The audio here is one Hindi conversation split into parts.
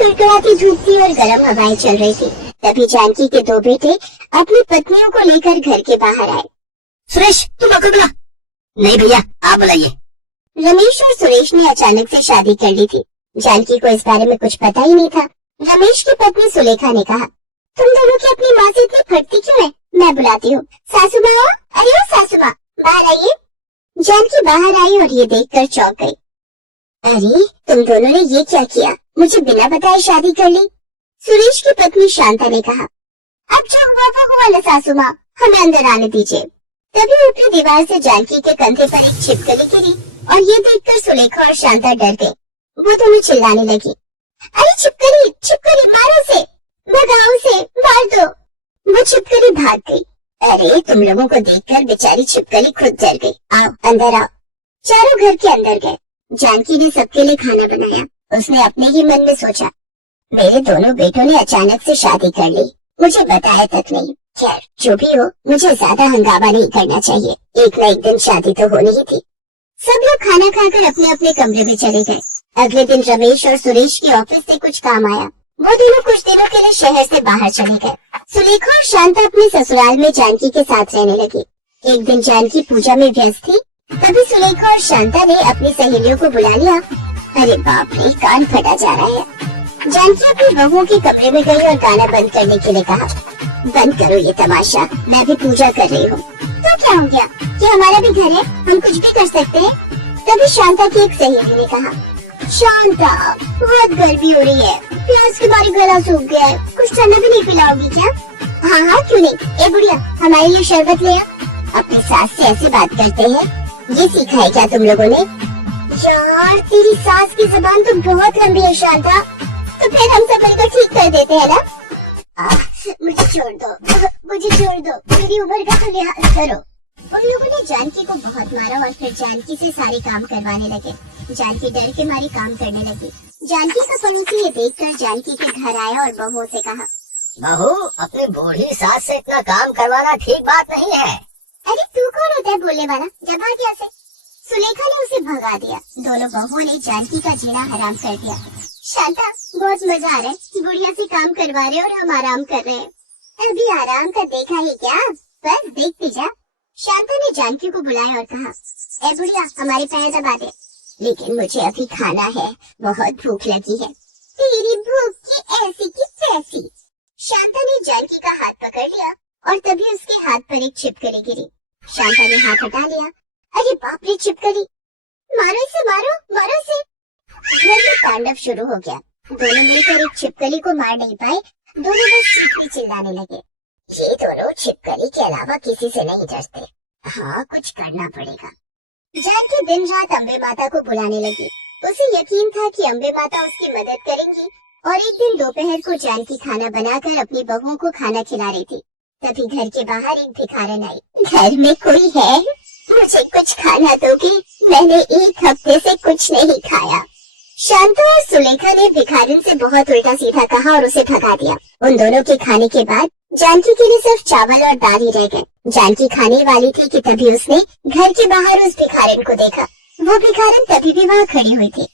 कड़कड़ाती धूप थी और गर्म हवाएं चल रही थी। तभी जानकी के दो बेटे अपनी पत्नियों को लेकर घर के बाहर आए। सुरेश, तुम आकर बुला। नहीं भैया, आप बुलाइए। रमेश और सुरेश ने अचानक से शादी कर ली थी। जानकी को इस बारे में कुछ पता ही नहीं था। रमेश की पत्नी सुलेखा ने कहा, तुम दोनों की अपनी माँ से इतनी फटती क्यों है? मैं बुलाती हूँ। सासू माँ, अरे ओ सासू माँ, बाहर आइए। जानकी बाहर आई और ये देखकर चौंक गई। अरे तुम दोनों ने ये क्या किया? मुझे बिना बताए शादी कर ली। सुरेश की पत्नी शांता ने कहा, अब जो हुआ वो हुआ ना सासू माँ, हमें अंदर आने दीजिए। तभी ऊपरी दीवार से जानकी के कंधे पर एक छिपकली गिरी और ये देखकर सुलेखा और शांता डर गई। वो दोनों चिल्लाने लगी, अरे छिपकली, छिपकली मारो से, भगाओ से, मार दो। वो छिपकली भाग गई। अरे तुम लोगों को देखकर बेचारी छिपकली खुद डर गई। आओ अंदर आओ। चारों घर के अंदर गए। जानकी ने सबके लिए खाना बनाया। उसने अपने ही मन में सोचा, मेरे दोनों बेटों ने अचानक से शादी कर ली, मुझे बताया तक नहीं। खैर जो भी हो, मुझे ज्यादा हंगामा नहीं करना चाहिए, एक न एक दिन शादी तो होनी ही थी। सब लोग खाना खाकर अपने अपने कमरे में चले गए। अगले दिन रमेश और सुरेश के ऑफिस से कुछ काम आया। वो दोनों कुछ दिनों के लिए शहर से बाहर चले गए। सुलेखा और शांता अपने ससुराल में जानकी के साथ रहने लगी। एक दिन जानकी पूजा में व्यस्त थी। तभी सुलेखा और शांता ने अपनी सहेलियों को बुला लिया। अरे बाप रे, कान फटा जा रहा है। जानकी अपनी बहुओं के कमरे में गई और गाना बंद करने के लिए कहा, बंद करो ये तमाशा, मैं भी पूजा कर रही हूँ। तो क्या हो गया, ये हमारा भी घर है, हम कुछ भी कर सकते हैं। तभी शांता की एक सहेली ने कहा, शांता बहुत गर्मी हो रही है, प्यास के मारे गला सूख गया है, कुछ ठंडा भी नहीं पिलाओगी क्या? हाँ हाँ क्यों नहीं। ए बुढ़िया, हमारे लिए शरबत ले आ। अपनी सास से ऐसे बात करते हैं, ये सीखा है क्या तुम लोगों ने? यार तेरी सास की जुबान तो बहुत लंबी है शांता, तो फिर हम सब मिलकर ठीक कर देते हैं ना? मुझे छोड़ दो, मुझे छोड़ दो, मेरी उम्र का तो लिहाज करो। उन लोगों ने जानकी को बहुत मारा और फिर जानकी से सारे काम करवाने लगे। जानकी डर के मारी काम करने लगी। जानकी का पड़ोसी ये देखकर जानकी के घर आया और बहू से कहा, बहू, अपनी बूढ़ी सास से इतना काम करवाना ठीक बात नहीं है। अरे तू कौन होता है बोलने वाला, जब आ गया से। सुलेखा ने उसे भगा दिया। दोनों बहुओं ने जानकी का जीना हराम कर दिया। शांता बहुत मजा आ रहा है, बुढ़िया से काम करवा रहे और हम आराम कर रहे हैं। अभी आराम का देखा ही क्या, बस देखते जा। शांता ने जानकी को बुलाया और कहा, ए बुढ़िया, हमारे पैर दबा दे। लेकिन मुझे अभी खाना है, बहुत भूख लगी है। तेरी भूख की ऐसी की तैसी। शांता ने जानकी का हाथ पकड़ लिया और तभी उसके हाथ पर एक छिपकली गिरी। शांता ने हाथ हटा लिया। अरे बाप रे छिपकली, मारो इसे, मारो मारो इसे। घर में तांडव शुरू हो गया। दोनों मिलकर एक छिपकली को मार नहीं पाए। दोनों बस चीखते चिल्लाने लगे। ये दोनों छिपकली के अलावा किसी से नहीं डरते। हाँ कुछ करना पड़ेगा। जानकी दिन रात अम्बे माता को बुलाने लगी। उसे यकीन था कि अम्बे माता उसकी मदद करेंगी। और एक दिन दोपहर को जानकी खाना बनाकर अपनी बहुओं को खाना खिला रही थी। तभी घर के बाहर एक भिखारन आई। घर में कोई है? मुझे कुछ खाना दोगी? मैंने एक हफ्ते से कुछ नहीं खाया। शांता और सुलेखा ने भिखारन से बहुत उल्टा सीधा कहा और उसे भगा दिया। उन दोनों के खाने के बाद जानकी के लिए सिर्फ चावल और दाल ही रह गए। जानकी खाने वाली थी कि तभी उसने घर के बाहर उस भिखारन को देखा। वो भिखारन तभी भी वहाँ खड़ी हुई थी।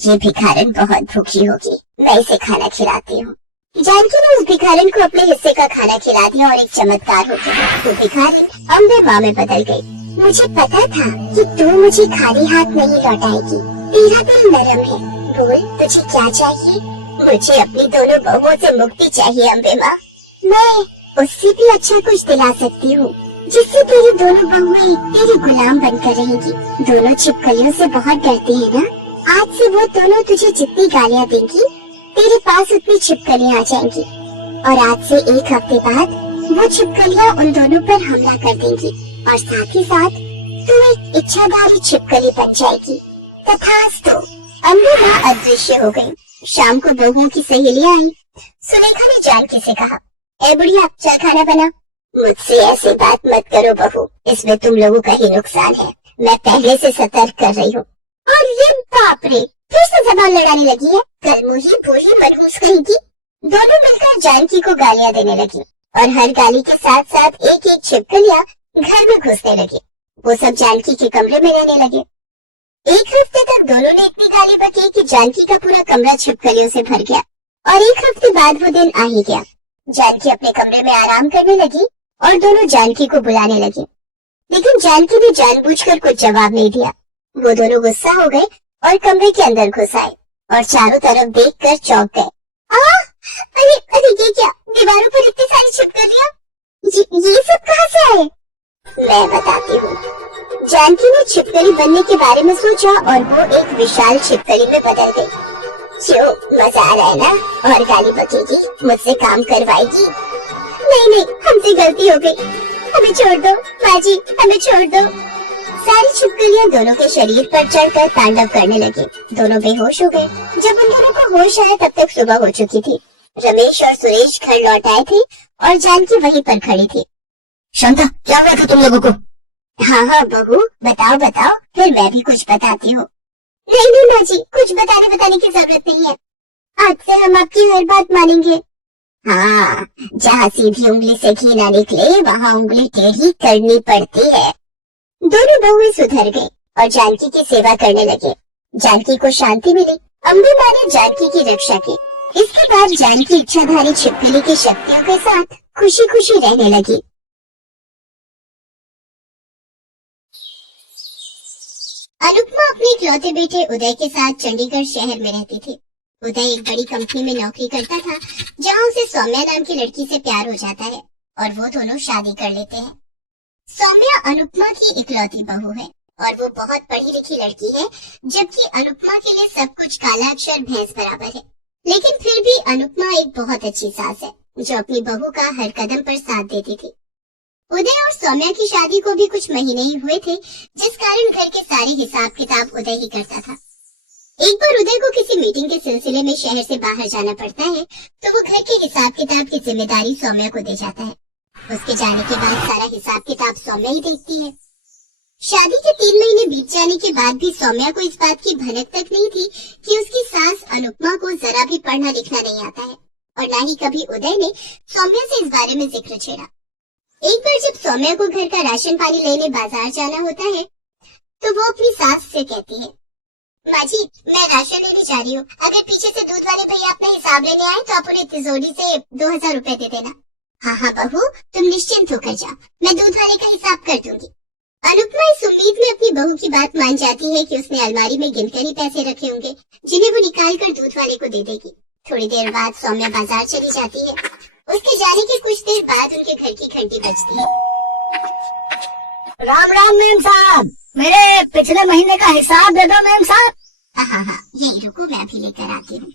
ये भिखारन बहुत भूखी होगी, मैं इसे खाना खिलाती हूँ। जानकी ने उस भिखारन को अपने हिस्से का खाना खिला दिया और एक चमत्कार हो गया। तो भिखारन अम्बे माँ में बदल गई। मुझे पता था कि तू मुझे खाली हाथ नहीं लौटाएगी। तेरा दिल नरम है, बोल तुझे क्या चाहिए? मुझे अपनी दोनों बहुओं से मुक्ति चाहिए अम्बे माँ। मैं उससे भी अच्छा कुछ दिला सकती हूँ, जिससे तेरी दोनों बहुएं तेरे गुलाम बनकर रहेंगी। दोनों छिपकलियों से बहुत डरती है ना? आज से वो दोनों तुझे जितनी गालियाँ देंगी, तेरे पास उतनी छिपकलियाँ आ जाएंगी। और आज से एक हफ्ते बाद वो छिपकलियाँ उन दोनों पर हमला कर देंगी और साथ ही साथ तू एक इच्छाधारी छिपकली बन जाएगी। तथास्तु। अम्बे माँ अदृश्य हो गई। शाम को बहुओं की सहेलियाँ आई। सुलेखा ने जानकी से कहा, ए बुढ़िया, चल खाना बना। मुझसे ऐसी बात मत करो बहू, इसमें तुम लोगों का ही नुकसान है। मैं पहले से सतर्क कर रही हूँ। और ये बाप रे, फिर से जबान लड़ाने लगी है। कल मुझे पूरी मनहूस कहेगी। दोनों मिलकर जानकी को गालियाँ देने लगी और हर गाली के साथ साथ एक एक छिपकलियाँ घर में घुसने लगी। वो सब जानकी के कमरे में रहने लगे। एक हफ्ते तक दोनों ने इतनी गाली बकी कि जानकी का पूरा कमरा छिपकलियों से भर गया। और एक हफ्ते बाद वो दिन आ ही गया। जानकी अपने कमरे में आराम करने लगी और दोनों जानकी को बुलाने लगी, लेकिन जानकी ने जानबूझकर कुछ जवाब नहीं दिया। वो दोनों गुस्सा हो गए और कमरे के अंदर घुस आए और चारों तरफ देखकर चौंक गए। अरे अरे ये क्या, दीवारों पर इतनी सारी छिपकलियां, ये सब कहाँ से आए? मैं बताती हूँ। जानकी ने छिपकली बनने के बारे में सोचा और वो एक विशाल छिपकली में बदल गई। जो मजा आ रहा है ना, और गाली बकेगी, मुझसे काम करवाएगी। नहीं नहीं, हमसे गलती हो गई, हमें छोड़ दो माँ जी, हमें छोड़ दो। सारी छिपकलियां दोनों के शरीर पर चढ़कर तांडव करने लगी। दोनों बेहोश हो गए। जब उन दोनों को होश आया तब तक सुबह हो चुकी थी। रमेश और सुरेश घर लौट आए थे और जानकी वहीं पर खड़ी थी। शांता, क्या हुआ था तुम लोगों को? हाँ हाँ बहू, बताओ बताओ, फिर मैं भी कुछ बताती हूँ। नहीं नहीं माँ जी, कुछ बताने की जरूरत नहीं है। आज से हम आपकी हर बात मानेंगे। हाँ, जहाँ सीधी उंगली से घी ना निकले वहाँ उंगली टेढ़ी करनी पड़ती है। दोनों बहुएं सुधर गए और जानकी की सेवा करने लगे। जानकी को शांति मिली। अम्बे माँ ने जानकी की रक्षा की। इसके बाद जानकी इच्छाधारी छिपकली की शक्तियों के साथ खुशी खुशी रहने लगी। अनुपमा अपने इकलौते बेटे उदय के साथ चंडीगढ़ शहर में रहती थी। उदय एक बड़ी कंपनी में नौकरी करता था, जहां उसे सौम्या नाम की लड़की से प्यार हो जाता है और वो दोनों शादी कर लेते हैं। सौम्या अनुपमा की इकलौती बहू है और वो बहुत पढ़ी लिखी लड़की है, जबकि अनुपमा के लिए सब कुछ काला अक्षर भैंस बराबर है। लेकिन फिर भी अनुपमा एक बहुत अच्छी सास है, जो अपनी बहू का हर कदम पर साथ देती थी। उदय और सौम्या की शादी को भी कुछ महीने ही हुए थे, जिस कारण घर के सारे हिसाब किताब उदय ही करता था। एक बार उदय को किसी मीटिंग के सिलसिले में शहर से बाहर जाना पड़ता है, तो वो घर के हिसाब किताब की जिम्मेदारी सौम्या को दे जाता है। उसके जाने के बाद सारा हिसाब किताब सौम्या ही देखती है। शादी के 3 महीने बीत जाने के बाद भी सौम्या को इस बात की भनक तक नहीं थी कि उसकी सास अनुपमा को जरा भी पढ़ना लिखना नहीं आता है, और न ही कभी उदय ने सौम्या से इस बारे में जिक्र छेड़ा। एक बार जब सौम्या को घर का राशन पानी लेने बाजार जाना होता है, तो वो अपनी सास से कहती है, माँ जी, मैं राशन लेने जा रही हूँ, अगर पीछे से दूध वाले भैया अपना हिसाब लेने आए तो आप उन्हें तिजोरी से 2000 रुपए दे देना। हाँ हाँ बहू, तुम निश्चिंत होकर जाओ, मैं दूध वाले का हिसाब कर दूंगी। अनुपमा इस उम्मीद में अपनी बहू की बात मान जाती है कि उसने अलमारी में गिनकर ही पैसे रखे होंगे, जिन्हें वो निकाल कर दूध वाले को दे देगी। थोड़ी देर बाद सौम्या बाजार चली जाती है। उसके जाने के कुछ देर बाद उनके घर की घंटी बजती है। राम राम मैम साहब, मेरे पिछले महीने का हिसाब दे दो मैम साहब। हाँ, यही रुको, मैं भी लेकर आती हूँ।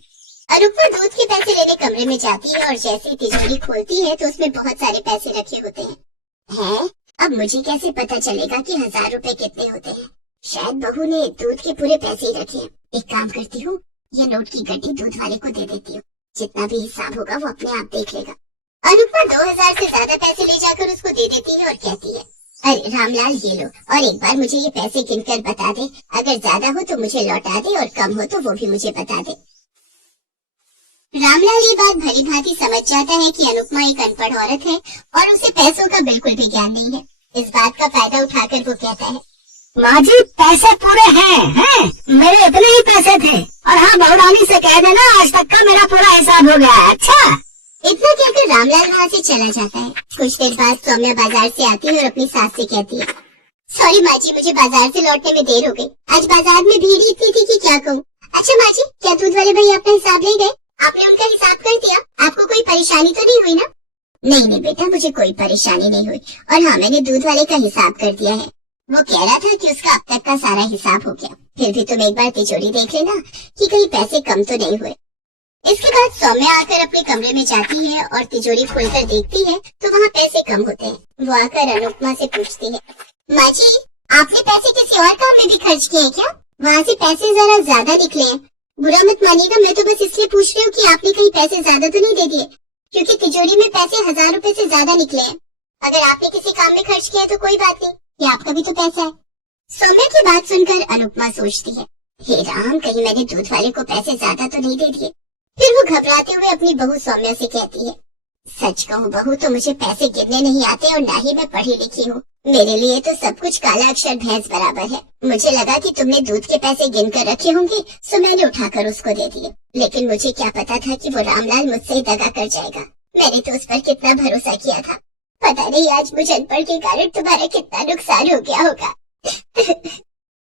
अनुपमा दूध के पैसे लेने कमरे में जाती है और जैसे ही तिजोरी खोलती है तो उसमें बहुत सारे पैसे रखे होते हैं। अब मुझे कैसे पता चलेगा कि 1000 रुपए कितने होते हैं? शायद बहू ने दूध के पूरे पैसे ही रखे हैं। एक काम करती हूँ, ये नोट की गड्डी दूध वाले को दे देती हूँ, जितना भी हिसाब होगा वो अपने आप देख लेगा। अनुपमा 2000 से ज्यादा पैसे ले जाकर उसको दे देती है और कहती है, अरे रामलाल ये लो, और एक बार मुझे ये पैसे गिनकर बता दे, अगर ज्यादा हो तो मुझे लौटा दे और कम हो तो वो भी मुझे बता दे। रामलाल ये बात भली भांति समझ जाता है कि अनुपमा एक अनपढ़ औरत है और उसे पैसों का बिल्कुल भी ज्ञान नहीं है। इस बात का फायदा उठाकर वो कहता है, माँ जी पैसे पूरे हैं, मेरे इतने ही पैसे थे, और हाँ बहुरानी से कह देना आज तक का मेरा पूरा हिसाब हो गया है। अच्छा, इतना कहकर रामलाल वहाँ से चला जाता है। कुछ देर बाद सौम्या बाजार से आती है और अपनी सास से कहती है, सॉरी माँ जी, मुझे बाजार से लौटने में देर हो गई। आज बाजार में भीड़ इतनी थी कि क्या कहूँ। अच्छा माँ जी, क्या दूध वाले भैया अपना हिसाब ले गए? आपने उनका हिसाब कर दिया? आपको कोई परेशानी तो नहीं हुई ना? नहीं बेटा, मुझे कोई परेशानी नहीं हुई, और हाँ मैंने दूध वाले का हिसाब कर दिया है। वो कह रहा था कि उसका अब तक का सारा हिसाब हो गया। फिर भी तुम एक बार तिजोरी देख लेना कि कहीं पैसे कम तो नहीं हुए। इसके बाद सौम्या आकर अपने कमरे में जाती है और तिजोरी खोलकर देखती है तो वहाँ पैसे कम होते हैं। वो आकर अनुपमा से पूछती है, माँ जी आपने पैसे किसी और काम में भी खर्च किए क्या? वहाँ से पैसे जरा ज्यादा निकले हैं। बुरा मत मानिएगा, मैं तो बस इसलिए पूछ रही हूँ कि आपने कहीं पैसे ज्यादा तो नहीं दे दिए, क्योंकि तिजोरी में पैसे 1000 रुपए से ज्यादा निकले हैं। अगर आपने किसी काम में खर्च किया तो कोई बात नहीं, ये आपका भी तो पैसा है। सौम्या की बात सुनकर अनुपमा सोचती है, हे राम, कहीं मैंने दूध वाले को पैसे ज्यादा तो नहीं दे दिए। फिर वो घबराते हुए अपनी बहू सौम्या से कहती है, सच कहूँ बहू तो मुझे पैसे गिनने नहीं आते और ना ही मैं पढ़ी लिखी हूँ। मेरे लिए तो सब कुछ काला अक्षर भैंस बराबर है। मुझे लगा कि तुमने दूध के पैसे गिन कर रखे होंगे, सो मैंने उठाकर उसको दे दिए। लेकिन मुझे क्या पता था कि वो रामलाल मुझसे ही दगा कर जाएगा। मैंने तो उस पर कितना भरोसा किया था। पता नहीं आज मुझे अनपढ़ के कारण तुम्हारा कितना नुकसान हो गया होगा।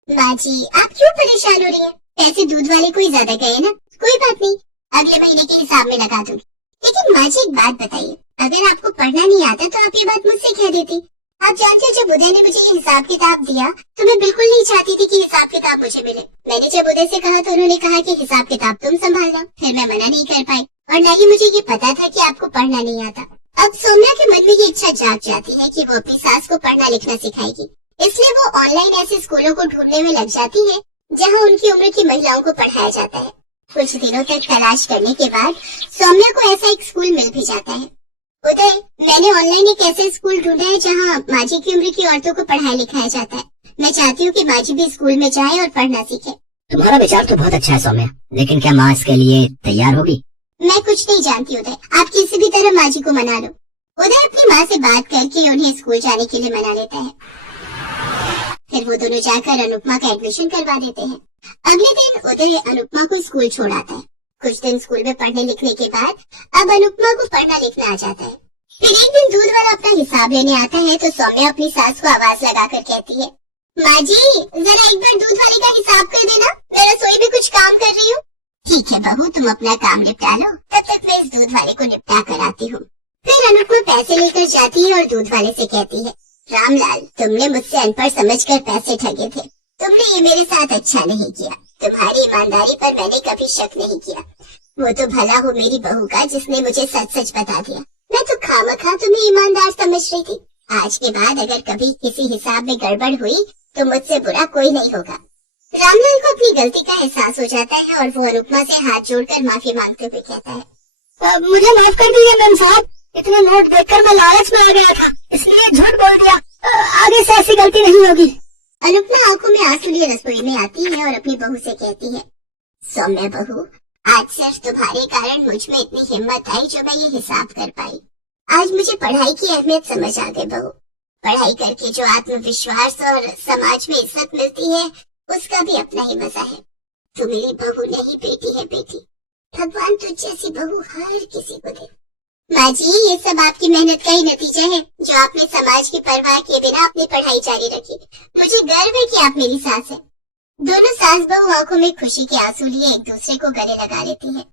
माँ जी, आप क्यों परेशान हो रही हैं? पैसे दूध वाले को ही ज्यादा गए ना, कोई बात नहीं, अगले महीने के हिसाब में लगा दूंगी। लेकिन माँ जी एक बात बताइए, अगर आपको पढ़ना नहीं आता तो आप ये बात मुझसे कह देती। आप जानते हो जब उदय ने मुझे ये हिसाब किताब दिया तो मैं बिल्कुल नहीं चाहती थी कि हिसाब किताब मुझे मिले। मैंने जब उदय से कहा तो उन्होंने कहा कि हिसाब किताब तुम संभालना। फिर मैं मना नहीं कर पाई और न ही मुझे ये पता था कि आपको पढ़ना नहीं आता। अब सौम्या के मन में ये इच्छा जाग जाती है कि वो अपनी सास को पढ़ना लिखना सिखाएगी, इसलिए वो ऑनलाइन ऐसे स्कूलों को ढूंढने में लग जाती है जहाँ उनकी उम्र की महिलाओं को पढ़ाया जाता है। कुछ दिनों तक तलाश करने के बाद सौम्या को ऐसा एक स्कूल मिल भी जाता है। उदय, मैंने ऑनलाइन एक ऐसा स्कूल ढूंढा है जहाँ माजी की उम्र की औरतों को पढ़ाया लिखाया जाता है। मैं चाहती हूँ कि माजी भी स्कूल में जाए और पढ़ना सीखे। तुम्हारा विचार तो बहुत अच्छा है सौम्या, लेकिन क्या माँ इसके लिए तैयार होगी? मैं कुछ नहीं जानती उदय, आप किसी भी तरह माजी को मना लो। उदय अपनी माँ से बात करके उन्हें स्कूल जाने के लिए मना लेता है। फिर वो दोनों जाकर अनुपमा का एडमिशन करवा देते हैं। अगले दिन उदय अनुपमा को स्कूल छोड़ आता है। कुछ दिन स्कूल में पढ़ने लिखने के बाद अब अनुपमा को पढ़ना लिखना आ जाता है। फिर एक दिन दूध वाला अपना हिसाब लेने आता है तो सौम्या अपनी सास को आवाज लगाकर कहती है, माँ जी जरा एक बार दूध वाले का हिसाब कर देना, मैं रसोई में कुछ काम कर रही हूँ। ठीक है बहू, तुम अपना काम निपटा लो, तब तक मैं इस दूध वाले को निपटा कर आती हूँ। फिर अनुपमा पैसे लेकर जाती है और दूध वाले से कहती है, रामलाल तुमने मुझसे अनपढ़ समझकर पैसे ठगे थे। तुमने ये मेरे साथ अच्छा नहीं किया। तुम्हारी ईमानदारी पर मैंने कभी शक नहीं किया। वो तो भला हो मेरी बहू का जिसने मुझे सच सच बता दिया। मैं तो खामखा तुम्हें ईमानदार समझ रही थी। आज के बाद अगर कभी किसी हिसाब में गड़बड़ हुई तो मुझसे बुरा कोई नहीं होगा। रामलाल को अपनी गलती का एहसास हो जाता है और वो अनुपमा से हाथ जोड़कर माफी मांगते हुए कहता है, मुझे माफ कर दीजिए मैम साहब, इतने नोट देखकर मैं लालच में आ गया था, इसलिए झूठ बोल दिया। आगे से ऐसी गलती नहीं होगी। अनुपमा आंखों में आंसू लिए रसोई में आती है और अपनी बहू से कहती है, सौम्या बहू, आज सिर्फ तुम्हारे कारण मुझ में इतनी हिम्मत आई जो मैं ये हिसाब कर पाई। आज मुझे पढ़ाई की अहमियत समझ आ गई बहू। पढ़ाई करके जो आत्मविश्वास और समाज में इज्जत मिलती है उसका भी अपना ही मजा है। तू मेरी बहू नहीं बेटी है बेटी। भगवान तुझ जैसी बहू हर किसी को दे। माँ जी ये सब आपकी मेहनत का ही नतीजा है जो आपने समाज की परवाह किए बिना अपनी पढ़ाई जारी रखी। मुझे गर्व है कि आप मेरी सास है। दोनों सास बहू आंखों में खुशी के आंसू लिए एक दूसरे को गले लगा लेती है।